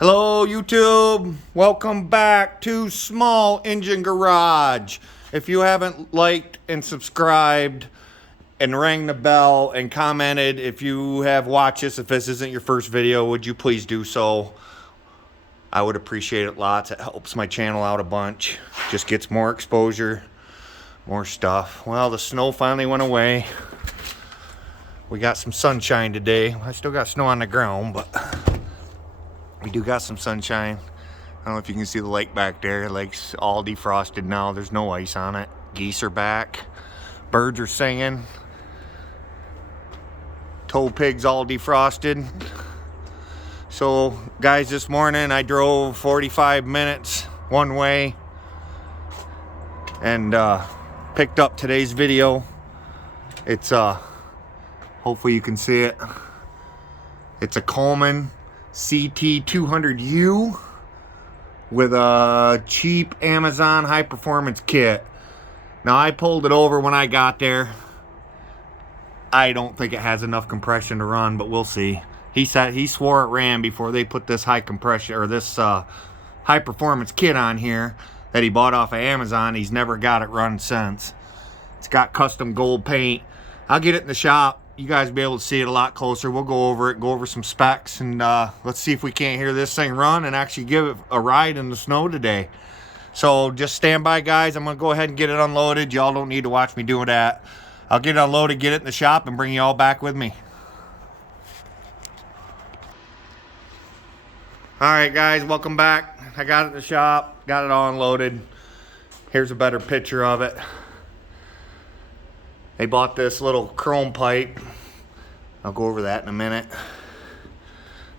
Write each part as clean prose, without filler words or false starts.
Hello YouTube, welcome back to Small Engine Garage. If you haven't liked and subscribed and rang the bell and commented, if you have watched this, if this isn't your first video, would you please do so? I would appreciate it lots. It helps my channel out a bunch. Just gets more exposure, more stuff. Well, the snow finally went away. We got some sunshine today. I still got snow on the ground, but we do got some sunshine. I don't know if you can see the lake back there. The lake's all defrosted now. There's no ice on it. Geese are back. Birds are singing. Tow pigs all defrosted. So guys, this morning I drove 45 minutes one way and picked up today's video. It's hopefully you can see it. It's a Coleman CT200U with a cheap Amazon high performance kit. Now I pulled it over when I got there. I don't think it has enough compression to run, but we'll see. He said he swore it ran before they put this high compression or this high performance kit on here that he bought off of Amazon. He's never got it run since. It's got custom gold paint. I'll get it in the shop. You guys will be able to see it a lot closer. We'll go over it, go over some specs, and let's see if we can't hear this thing run and actually give it a ride in the snow today. So just stand by, guys. I'm going to go ahead and get it unloaded. Y'all don't need to watch me doing that. I'll get it unloaded, get it in the shop, and bring you all back with me. Alright guys, welcome back. I got it in the shop, got it all unloaded. Here's a better picture of it. They bought this little chrome pipe. I'll go over that in a minute.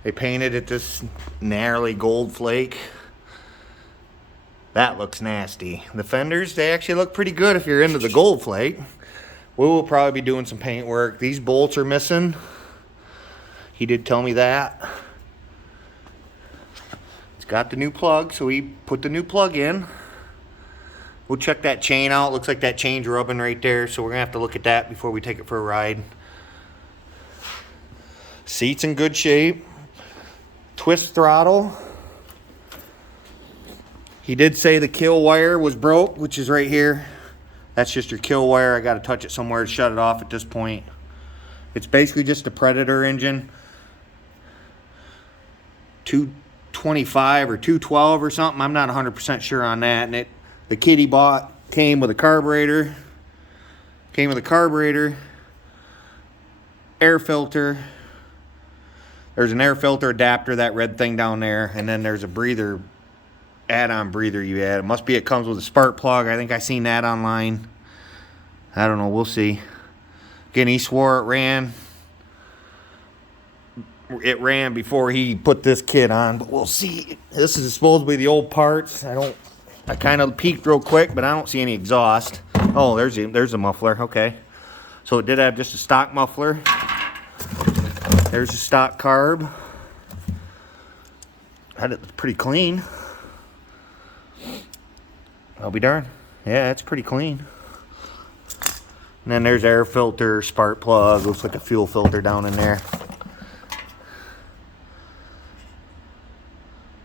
They painted it this gnarly gold flake. That looks nasty. The fenders, they actually look pretty good if you're into the gold flake. We will probably be doing some paint work. These bolts are missing. He did tell me that. It's got the new plug, so we put the new plug in. We'll check that chain out. Looks like that chain's rubbing right there, so we're gonna have to look at that before we take it for a ride. Seat's in good shape. Twist throttle. He did say the kill wire was broke, which is right here. That's just your kill wire. I gotta touch it somewhere to shut it off at this point. It's basically just a Predator engine. 225 or 212 or something. I'm not 100% sure on that. And the kit he bought came with a carburetor. Air filter. There's an air filter adapter, that red thing down there, and then there's a breather, add-on breather you add. It must be it comes with a spark plug. I think I seen that online. I don't know, we'll see. Again, he swore it ran. It ran before he put this kit on, but we'll see. This is supposedly the old parts. I kind of peeked real quick, but I don't see any exhaust. Oh, there's a muffler. Okay, so it did have just a stock muffler. There's a stock carb. Had it pretty clean. I'll be darned. Yeah, it's pretty clean. And then there's air filter, spark plug. Looks like a fuel filter down in there.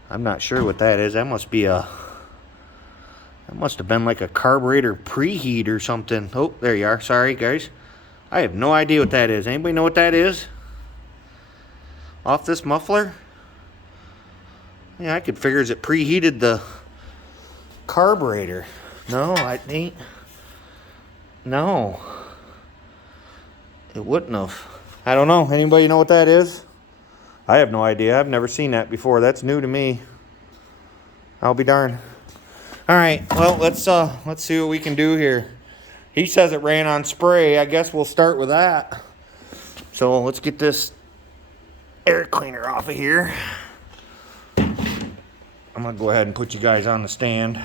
I'm not sure what that is. That must have been like a carburetor preheat or something. Oh, there you are. Sorry, guys. I have no idea what that is. Anybody know what that is? Off this muffler? Yeah, I could figure it preheated the carburetor. No, I ain't. No. It wouldn't have. I don't know. Anybody know what that is? I have no idea. I've never seen that before. That's new to me. I'll be darned. All right. Well, let's see what we can do here. He says it ran on spray. I guess we'll start with that. So let's get this air cleaner off of here. I'm gonna go ahead and put you guys on the stand.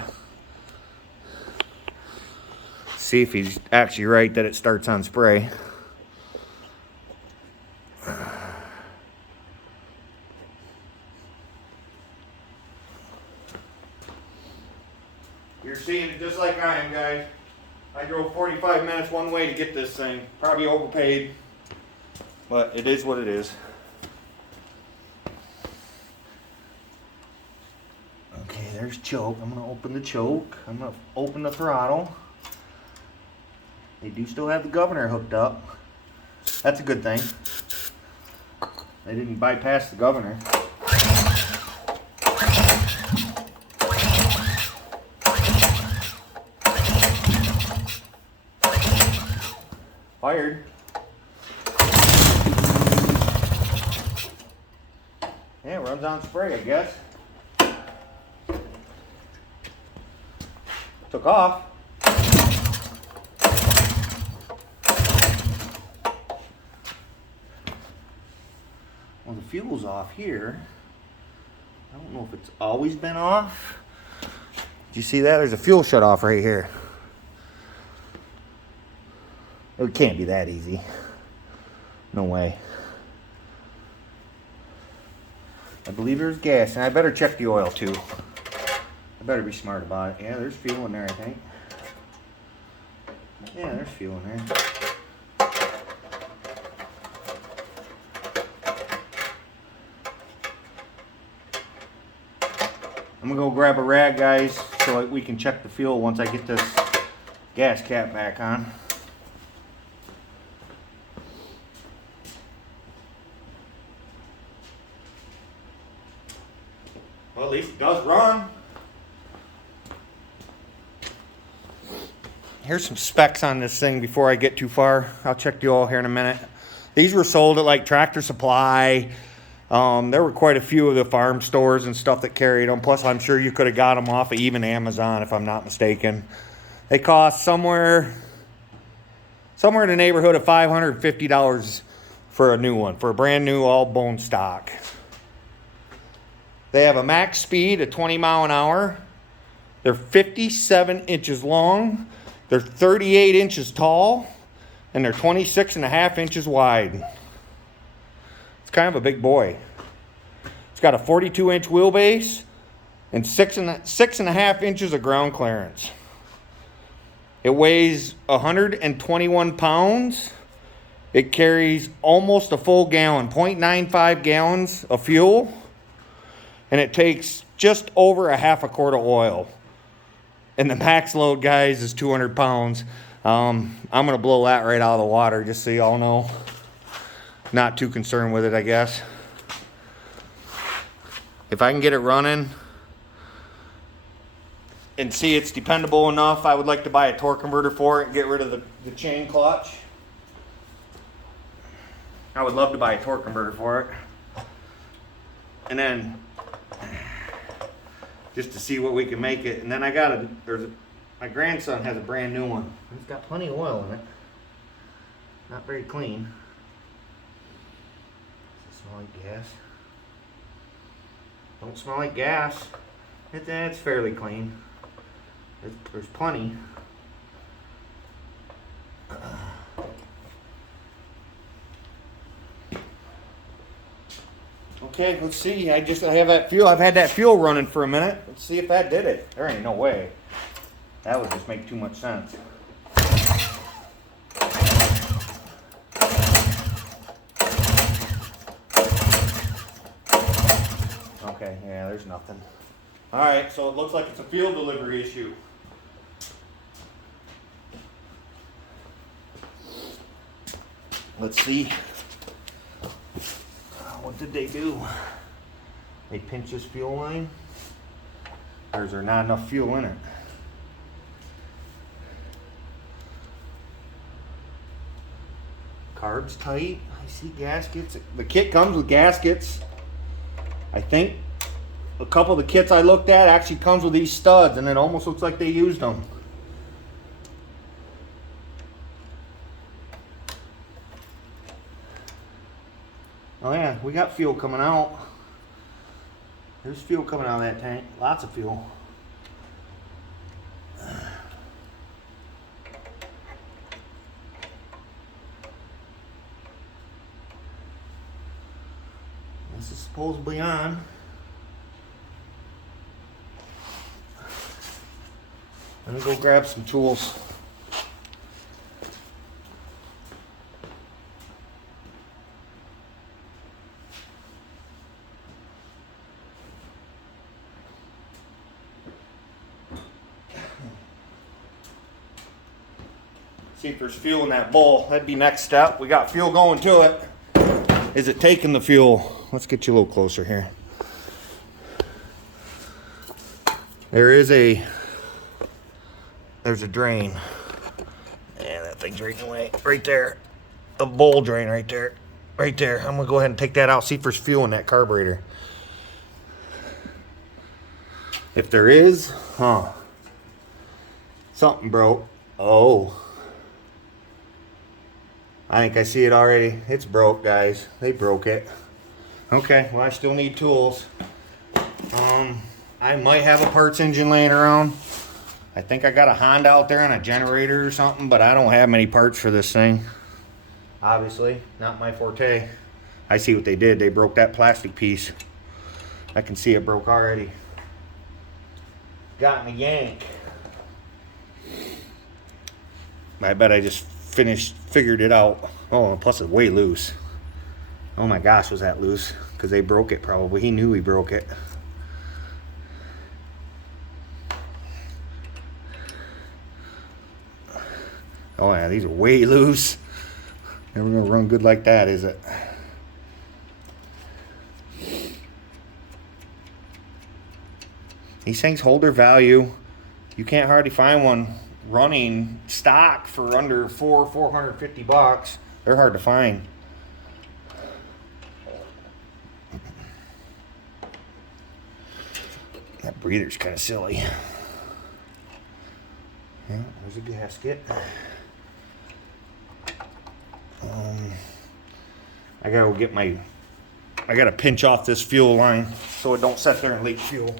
See if he's actually right that it starts on spray. You're seeing it just like I am, guys. I drove 45 minutes one way to get this thing. Probably overpaid, but it is what it is. there's choke. I'm gonna open the choke. I'm gonna open the throttle. They do still have the governor hooked up. That's a good thing. They didn't bypass the governor. Fired. Yeah, it runs on spray, I guess. Took off. Well, the fuel's off here. I don't know if it's always been off. Did you see that? There's a fuel shut off right here. It can't be that easy. No way. I believe there's gas, and I better check the oil too. I better be smart about it. Yeah, there's fuel in there, I think. Yeah, there's fuel in there. I'm gonna go grab a rag, guys, so we can check the fuel once I get this gas cap back on. Well, at least it does run. Here's some specs on this thing before I get too far. I'll check the oil here in a minute. These were sold at like Tractor Supply. There were quite a few of the farm stores and stuff that carried them. Plus, I'm sure you could have got them off of even Amazon, if I'm not mistaken. They cost somewhere in the neighborhood of $550 for a new one, for a brand new all bone stock. They have a max speed of 20 mile an hour. They're 57 inches long. They're 38 inches tall. And they're 26.5 inches wide. It's kind of a big boy. It's got a 42-inch wheelbase and 6.5 inches of ground clearance. It weighs 121 pounds. It carries almost a full gallon, 0.95 gallons of fuel. And it takes just over a half a quart of oil. And the max load, guys, is 200 pounds. I'm going to blow that right out of the water, just so y'all know. Not too concerned with it, I guess. If I can get it running and see it's dependable enough, I would like to buy a torque converter for it and get rid of the chain clutch. I would love to buy a torque converter for it. And then just to see what we can make it. And then my grandson has a brand new one. It's got plenty of oil in it. Not very clean. Does it smell like gas? Don't smell like gas. It's fairly clean. There's plenty. Okay, let's see. I have that fuel. I've had that fuel running for a minute. Let's see if that did it. There ain't no way. That would just make too much sense. Okay, yeah, there's nothing. Alright, so it looks like it's a fuel delivery issue. Let's see. What did they do? They pinch this fuel line? Or is there not enough fuel in it? Carb's tight. I see gaskets. The kit comes with gaskets. I think a couple of the kits I looked at actually comes with these studs, and it almost looks like they used them. Oh yeah, we got fuel coming out. There's fuel coming out of that tank. Lots of fuel. This is supposedly on. Let me go grab some tools. See if there's fuel in that bowl. That'd be next step. We got fuel going to it. Is it taking the fuel? Let's get you a little closer here. There's a drain. Yeah, that thing's right in the way. Right there. A bowl drain right there. Right there. I'm gonna go ahead and take that out, see if there's fuel in that carburetor. If there is, something broke. Oh. I think I see it already. It's broke, guys. They broke it. Okay, well, I still need tools. I might have a parts engine laying around. I think I got a Honda out there and a generator or something, but I don't have many parts for this thing. Obviously, not my forte. I see what they did. They broke that plastic piece. I can see it broke already. Got me yank. I bet I just figured it out. Oh, and plus it's way loose. Oh my gosh, was that loose? Because they broke it probably. He knew he broke it. Oh yeah, these are way loose. Never gonna run good like that, is it? These things hold their value. You can't hardly find one running stock for under $450. They're hard to find. That breather's kind of silly. Yeah, there's a gasket. I gotta go get I gotta pinch off this fuel line so it don't sit there and leak fuel.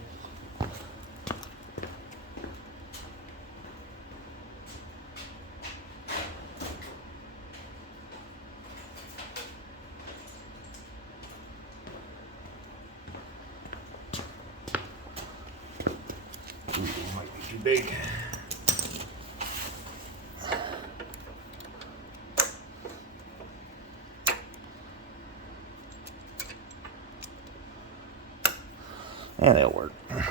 Ooh, might be too big. Yeah, that'll work. Alright.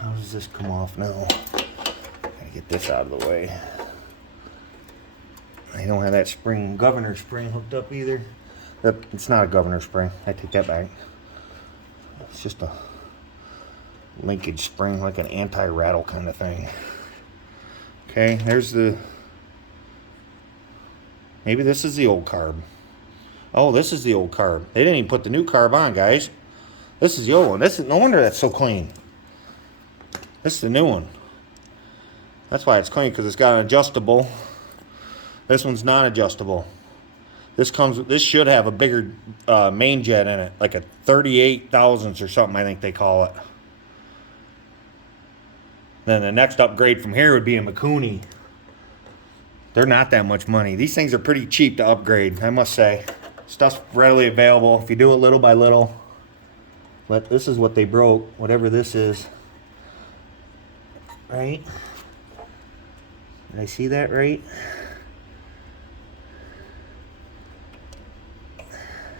How does this come off now? Gotta get this out of the way. I don't have that governor spring hooked up either. It's not a governor spring. I take that back. It's just a linkage spring, like an anti-rattle kind of thing. Okay, there's the... Maybe this is the old carb. Oh, this is the old carb. They didn't even put the new carb on, guys. This is the old one. No wonder that's so clean. This is the new one. That's why it's clean, because it's got an adjustable. This one's not adjustable. This should have a bigger main jet in it, like a 38 thousandths or something, I think they call it. Then the next upgrade from here would be a Mikuni. They're not that much money. These things are pretty cheap to upgrade, I must say. Stuff's readily available if you do it little by little. But this is what they broke, whatever this is. Right? Did I see that right?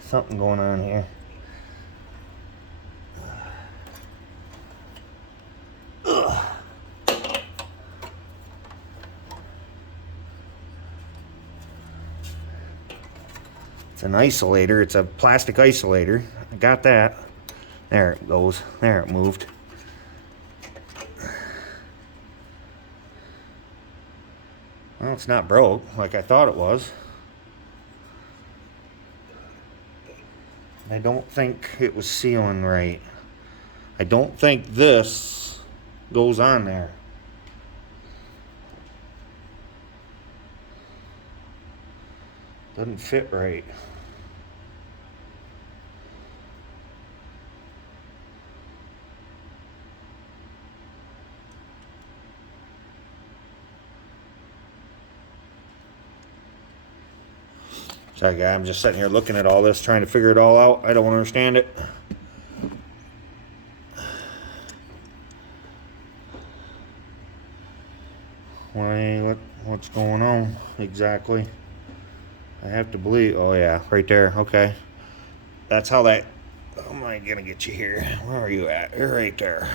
Something going on here. Ugh. It's an isolator. It's a plastic isolator. I got that. There it goes. There it moved. Well, it's not broke like I thought it was. I don't think it was sealing right. I don't think this goes on there. Doesn't fit right. Sorry, guy, I'm just sitting here looking at all this, trying to figure it all out. I don't understand it. What's going on exactly? I have to believe. Oh yeah, right there. Okay, that's how that How am I gonna get you here? Where are you at? You're right there.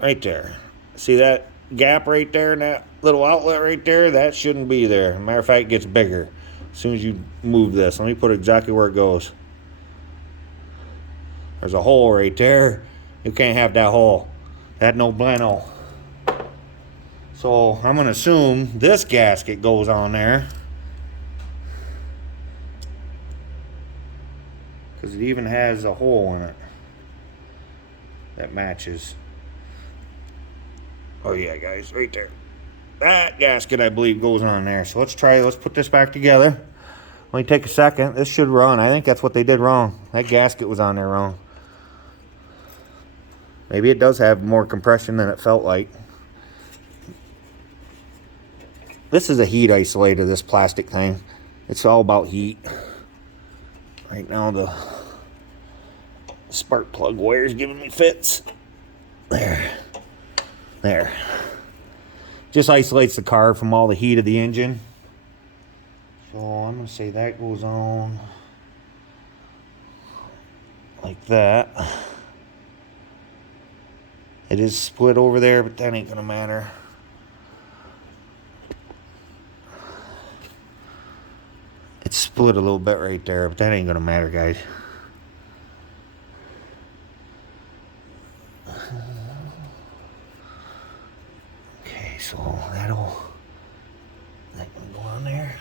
Right there. See that gap right there and that little outlet right there? That shouldn't be there. Matter of fact, it gets bigger as soon as you move this. Let me put exactly where it goes. There's a hole right there. You can't have that hole. That no bueno. So I'm gonna assume this gasket goes on there, because it even has a hole in it that matches. Oh yeah, guys, right there. That gasket, I believe, goes on there. So let's put this back together. Let me take a second. This should run. I think that's what they did wrong. That gasket was on there wrong. Maybe it does have more compression than it felt like. This is a heat isolator, this plastic thing. It's all about heat. Right now the spark plug wire is giving me fits. There. Just isolates the car from all the heat of the engine. So I'm going to say that goes on like that. It is split over there, but that ain't going to matter. It's split a little bit right there, but that ain't going to matter, guys. Okay, so that can go on there.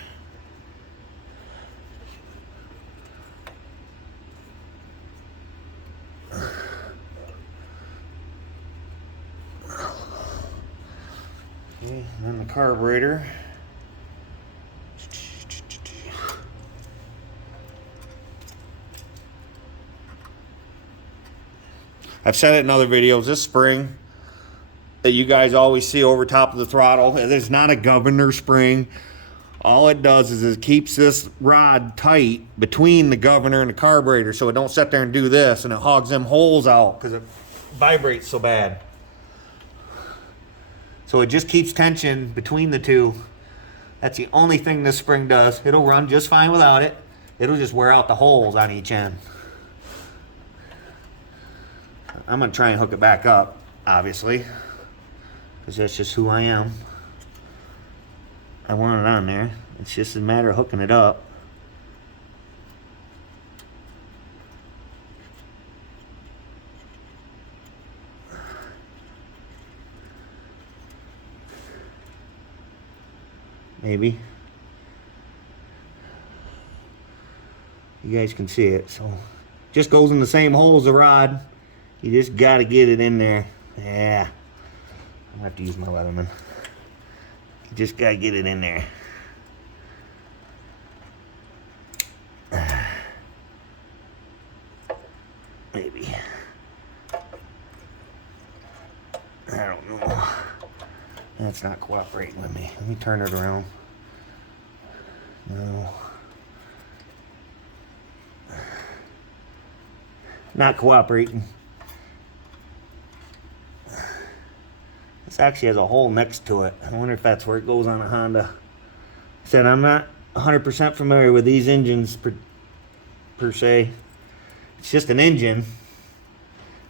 Okay, and then the carburetor. I've said it in other videos, this spring that you guys always see over top of the throttle, it is not a governor spring. All it does is it keeps this rod tight between the governor and the carburetor so it don't sit there and do this and it hogs them holes out because it vibrates so bad. So it just keeps tension between the two. That's the only thing this spring does. It'll run just fine without it. It'll just wear out the holes on each end. I'm going to try and hook it back up, obviously, because that's just who I am. I want it on there. It's just a matter of hooking it up. Maybe. You guys can see it. So, just goes in the same hole as the rod. You just got to get it in there. Yeah. I'm going to have to use my Leatherman. You just got to get it in there. Maybe. I don't know. That's not cooperating with me. Let me turn it around. No. Not cooperating. This actually has a hole next to it. I wonder if that's where it goes on a Honda. I said I'm not 100% familiar with these engines per se. It's just an engine.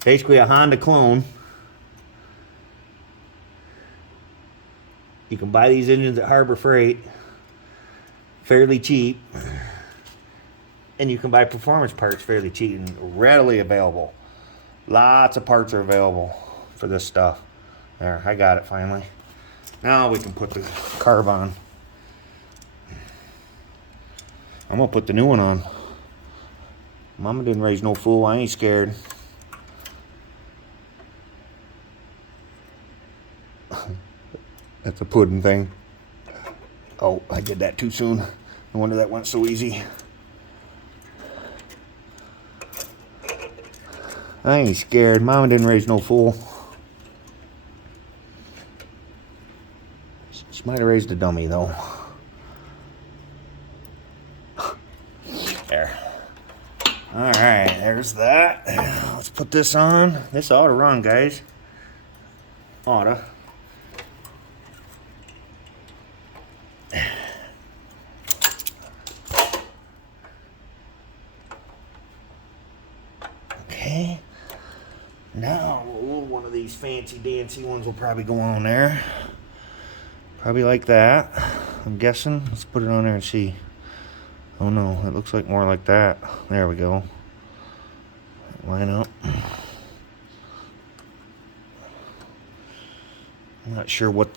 Basically a Honda clone. You can buy these engines at Harbor Freight. Fairly cheap. And you can buy performance parts fairly cheap and readily available. Lots of parts are available for this stuff. There, I got it finally. Now we can put the carb on. I'm gonna put the new one on. Mama didn't raise no fool, I ain't scared. That's a pudding thing. Oh, I did that too soon. No wonder that went so easy. I ain't scared. Mama didn't raise no fool. She might have raised a dummy, though. There. Alright, there's that. Let's put this on. This ought to run, guys. Oughta. Okay. Now, one of these fancy dancy ones will probably go on there. Probably like that, I'm guessing. Let's put it on there and see. Oh no, it looks like more like that. There we go. Line up. I'm not sure what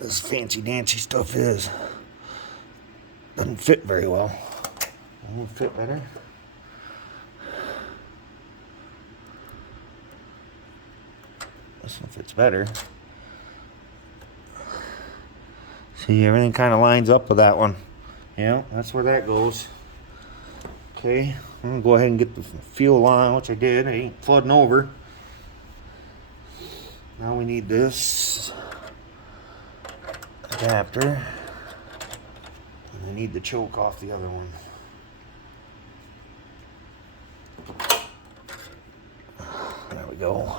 this fancy dancy stuff is. Doesn't fit very well. Will it fit better? This one fits better. See, everything kind of lines up with that one. Yeah, that's where that goes. Okay, I'm gonna go ahead and get the fuel on, which I did. I ain't flooding over. Now we need this adapter. And I need the choke off the other one. There we go.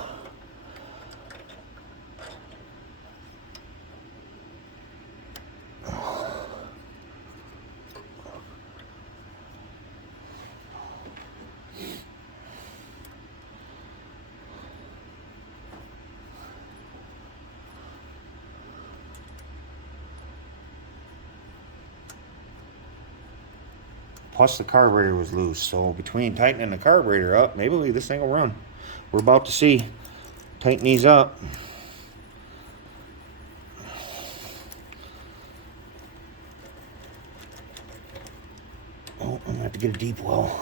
Plus the carburetor was loose, so between tightening the carburetor up, maybe this thing will run. We're about to see. Tighten these up. Oh, I'm gonna have to get a deep well.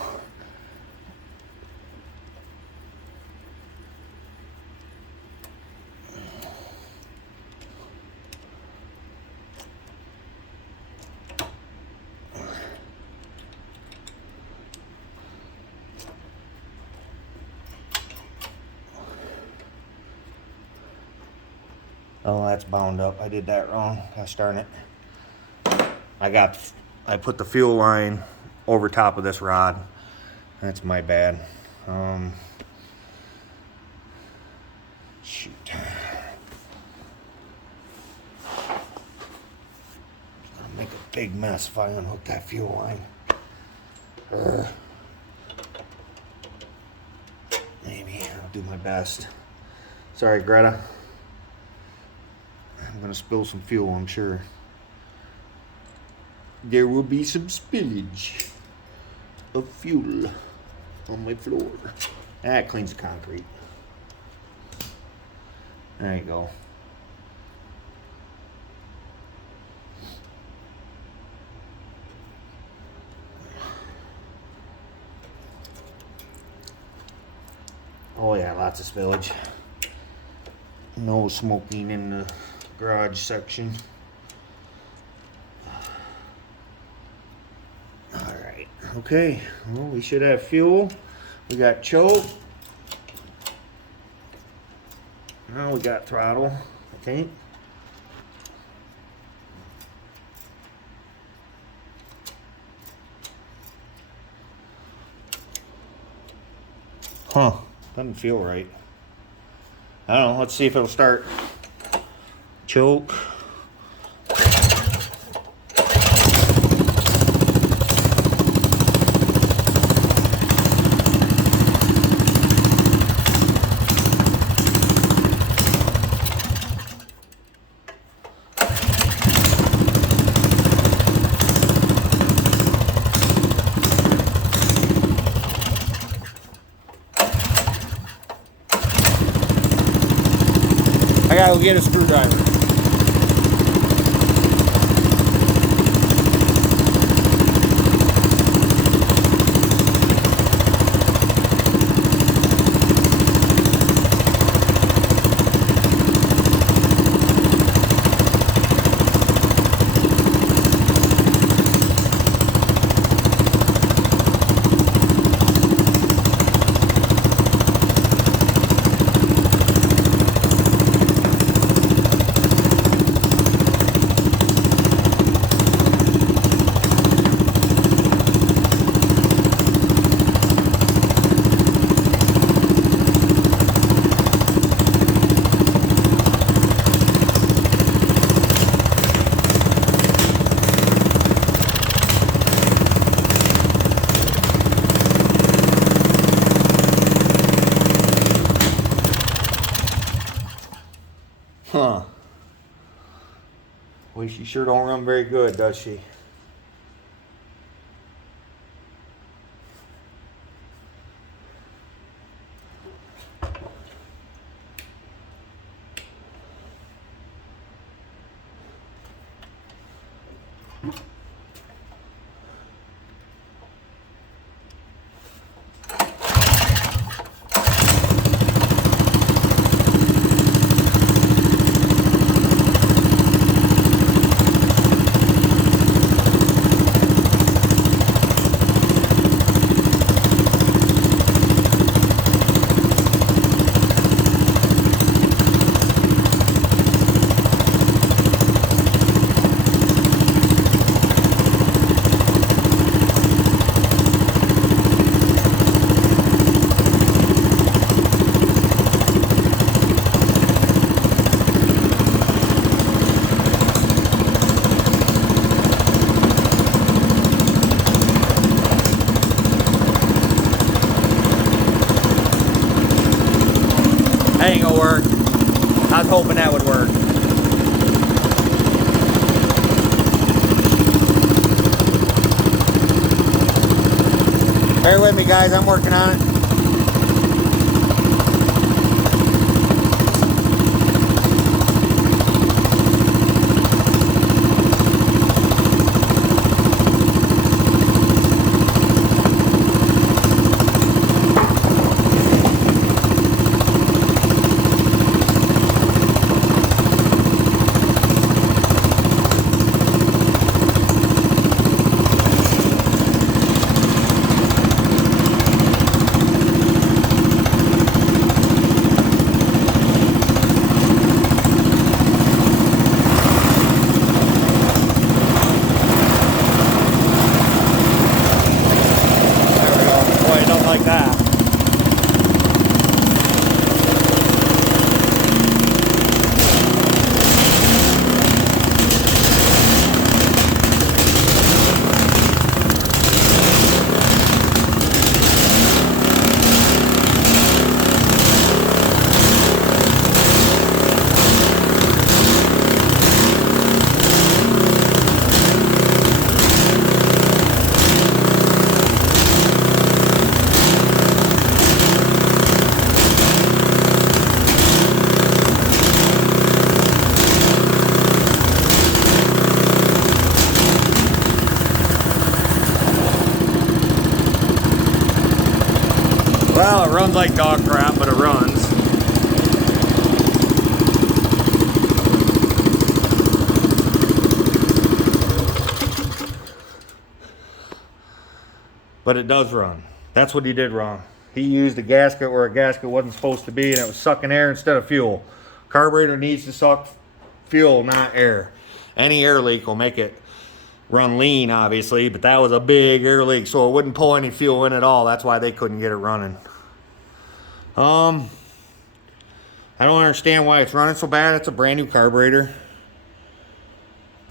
Oh, that's bound up. I did that wrong. Gosh darn it. I put the fuel line over top of this rod. That's my bad. Shoot. It's gonna make a big mess if I unhook that fuel line. Maybe I'll do my best. Sorry, Greta. I'm gonna spill some fuel, I'm sure. There will be some spillage of fuel on my floor. That cleans the concrete. There you go. Oh yeah, lots of spillage. No smoking in the garage section. Alright, okay. Well, we should have fuel. We got choke. Now we got throttle, I think. Huh, doesn't feel right. I don't know, let's see if it'll start. Choke. I gotta go get a screwdriver. Boy, she sure don't run very good, does she? That ain't gonna work. I was hoping that would work. Bear with me, guys. I'm working on it. Well, it runs like dog crap, but it runs. But it does run. That's what he did wrong. He used a gasket where a gasket wasn't supposed to be, and it was sucking air instead of fuel. Carburetor needs to suck fuel, not air. Any air leak will make it run lean, obviously, but that was a big air leak, so it wouldn't pull any fuel in at all. That's why they couldn't get it running. I don't understand why it's running so bad. It's a brand new carburetor.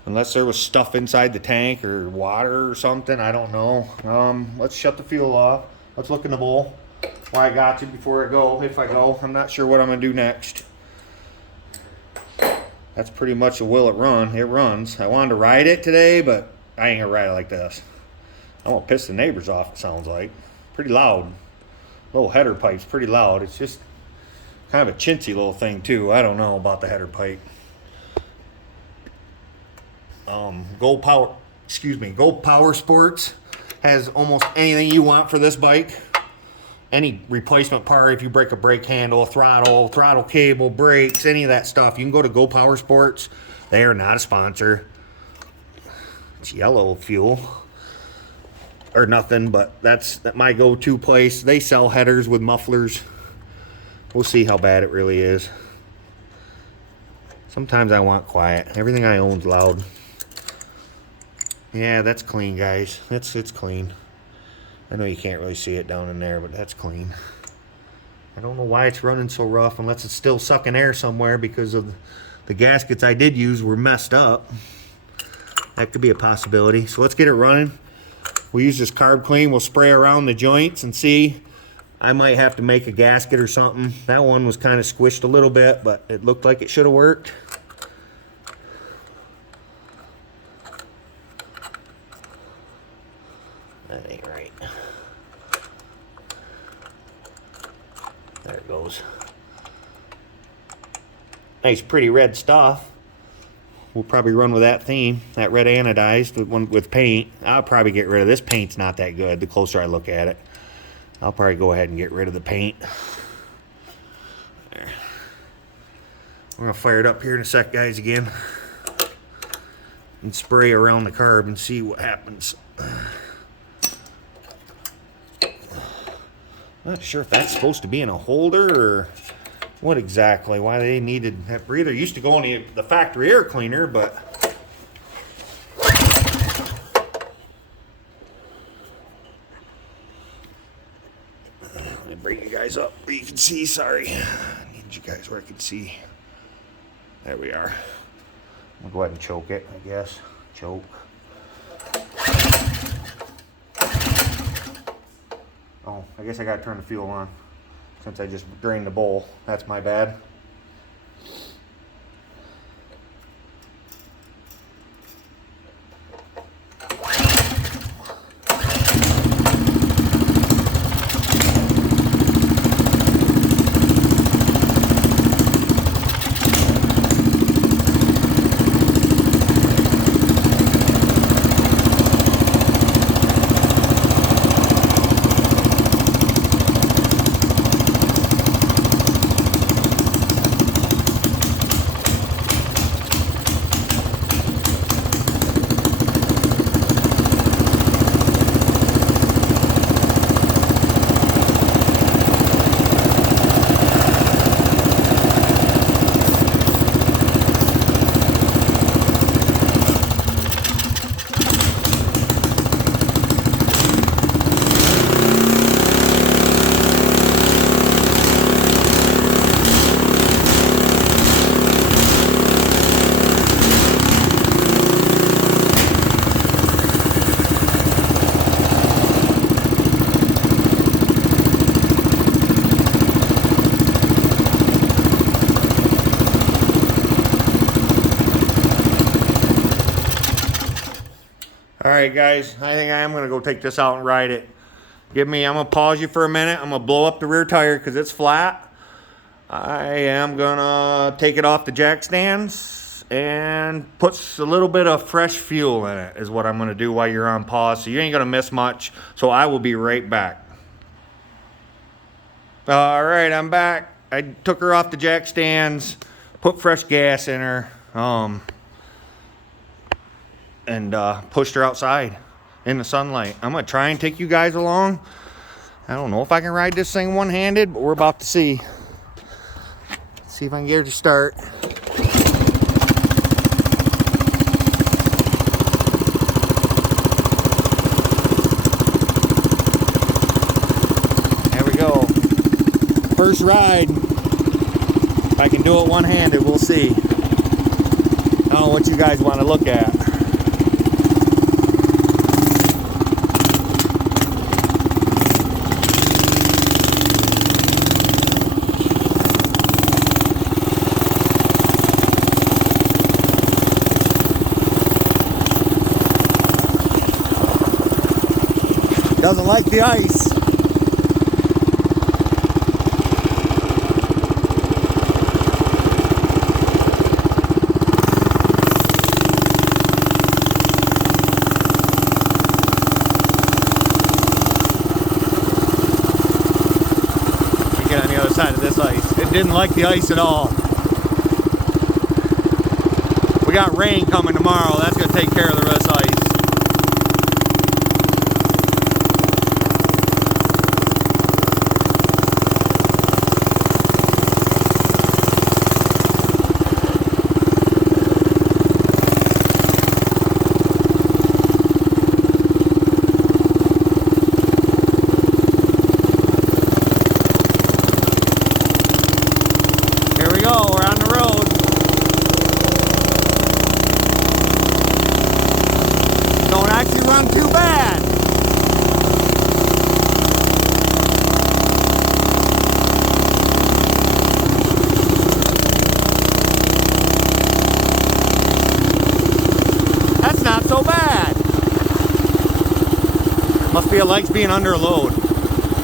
Unless there was stuff inside the tank or water or something, I don't know. Let's shut the fuel off. Let's look in the bowl while I got you before I go, if I go. I'm not sure what I'm gonna do next. That's pretty much a will it run. It runs. I wanted to ride it today, but I ain't gonna ride it like this. I'm gonna piss the neighbors off, it sounds like. Pretty loud. Little header pipe's pretty loud. It's just kind of a chintzy little thing too. I don't know about the header pipe. Go Power Sports has almost anything you want for this bike. Any replacement part, if you break a brake handle, throttle cable, brakes, any of that stuff, you can go to Go Power Sports. They are not a sponsor. It's yellow fuel or nothing, but that's my go-to place. They sell headers with mufflers. We'll see how bad it really is. Sometimes I want quiet. Everything I own's loud. Yeah, that's clean, guys. It's clean. I know you can't really see it down in there, but that's clean. I don't know why it's running so rough unless it's still sucking air somewhere because of the gaskets I did use were messed up. That could be a possibility. So let's get it running. We'll use this carb clean. We'll spray around the joints and see. I might have to make a gasket or something. That one was kind of squished a little bit, but it looked like it should have worked. That ain't right. There it goes. Nice pretty red stuff. We'll probably run with that theme, that red anodized with paint. I'll probably get rid of this paint's not that good the closer I look at it. I'll probably go ahead and get rid of the paint. There. We're gonna fire it up here in a sec, guys, again. And spray around the carb and see what happens. Not sure if that's supposed to be in a holder or what exactly, why they needed that breather. It used to go in the factory air cleaner, but let me bring you guys up where you can see. Sorry, I need you guys where I can see. There we are. I'm gonna go ahead and choke it, I guess. Choke. Oh, I guess I gotta turn the fuel on since I just drained the bowl. That's my bad. Alright guys, I think I am going to go take this out and ride it. I'm going to pause you for a minute. I'm going to blow up the rear tire because it's flat. I am going to take it off the jack stands and put a little bit of fresh fuel in it is what I'm going to do while you're on pause. So you ain't going to miss much. So I will be right back. Alright, I'm back. I took her off the jack stands, put fresh gas in her. And pushed her outside in the sunlight. I'm gonna try and take you guys along. I don't know if I can ride this thing one-handed, but we're about to see. Let's see if I can get her to start. There we go. First ride. If I can do it one-handed, we'll see. I don't know what you guys want to look at. Doesn't like the ice. Get on the other side of this ice. It didn't like the ice at all. We got rain coming tomorrow. That's going to take care of the rest of the ice. Too bad. That's not so bad. Must be it likes being under a load.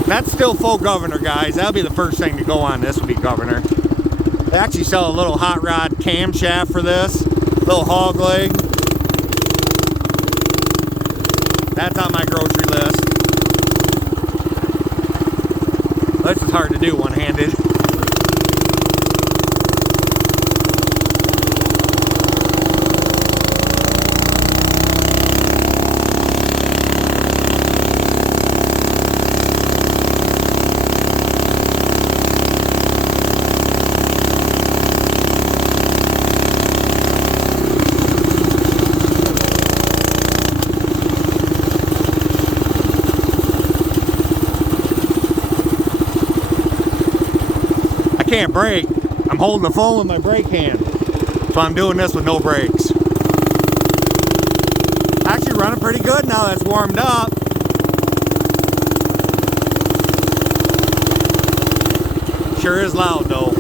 That's still full governor, guys. That'll be the first thing to go on. This will be governor. They actually sell a little hot rod camshaft for this. Little hog leg. That's on my grocery list. This is hard to do one-handed. Can't brake. I'm holding the phone with my brake hand, so I'm doing this with no brakes. Actually running pretty good now that's warmed up. Sure is loud though.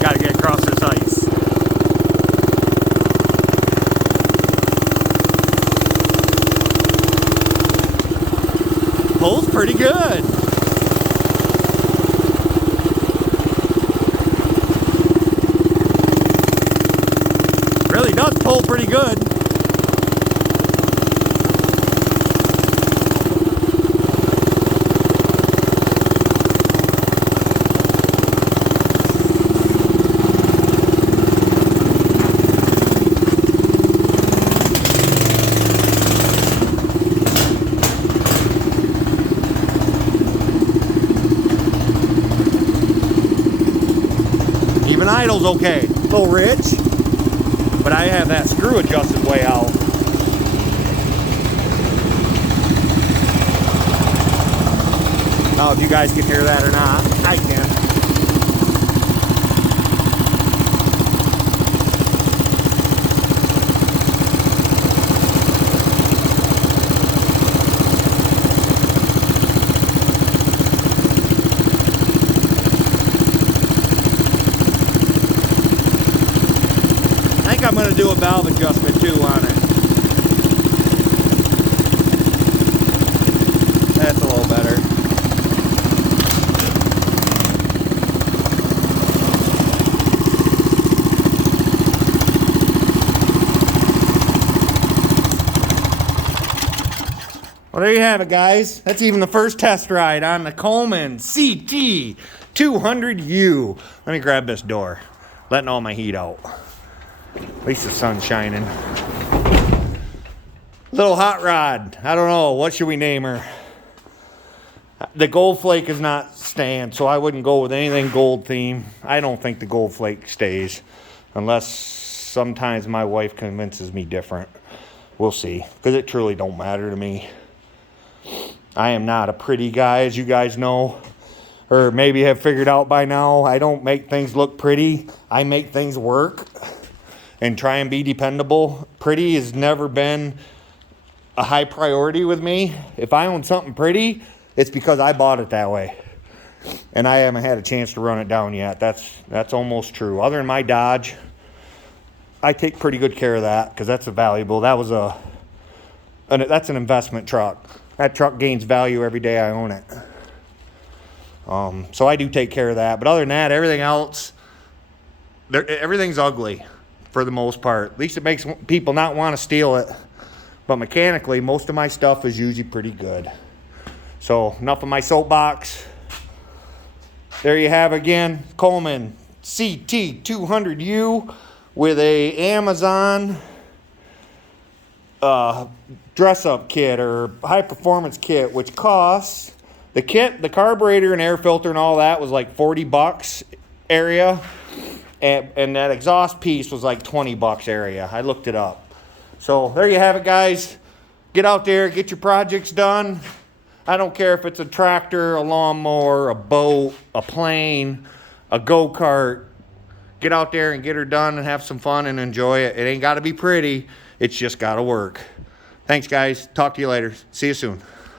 Gotta get across this ice. Pulls pretty good. Really does pull pretty good. Idle's okay, a little rich, but I have that screw adjusted way out. I don't know if you guys can hear that or not. I can. I'm going to do a valve adjustment too on it. That's a little better. Well, there you have it, guys. That's even the first test ride on the Coleman CT200U. Let me grab this door, letting all my heat out. At least the sun's shining. Little hot rod. I don't know. What should we name her? The gold flake is not staying, so I wouldn't go with anything gold theme. I don't think the gold flake stays. Unless sometimes my wife convinces me different. We'll see. Because it truly don't matter to me. I am not a pretty guy, as you guys know. Or maybe have figured out by now. I don't make things look pretty. I make things work. And try and be dependable. Pretty has never been a high priority with me. If I own something pretty, it's because I bought it that way. And I haven't had a chance to run it down yet. That's almost true. Other than my Dodge, I take pretty good care of that because that's a valuable. That was that's an investment truck. That truck gains value every day I own it. So I do take care of that. But other than that, everything else, everything's ugly. For the most part. At least it makes people not want to steal it. But mechanically, most of my stuff is usually pretty good. So, enough of my soapbox. There you have again, Coleman CT200U with a Amazon dress-up kit or high-performance kit, which costs, the kit, the carburetor and air filter and all that was like $40 area. And that exhaust piece was like $20 area. I looked it up. So there you have it, guys. Get out there, get your projects done. I don't care if it's a tractor, a lawnmower, a boat, a plane, a go-kart. Get out there and get her done and have some fun and enjoy it. It ain't got to be pretty. It's just got to work. Thanks, guys. Talk to you later. See you soon.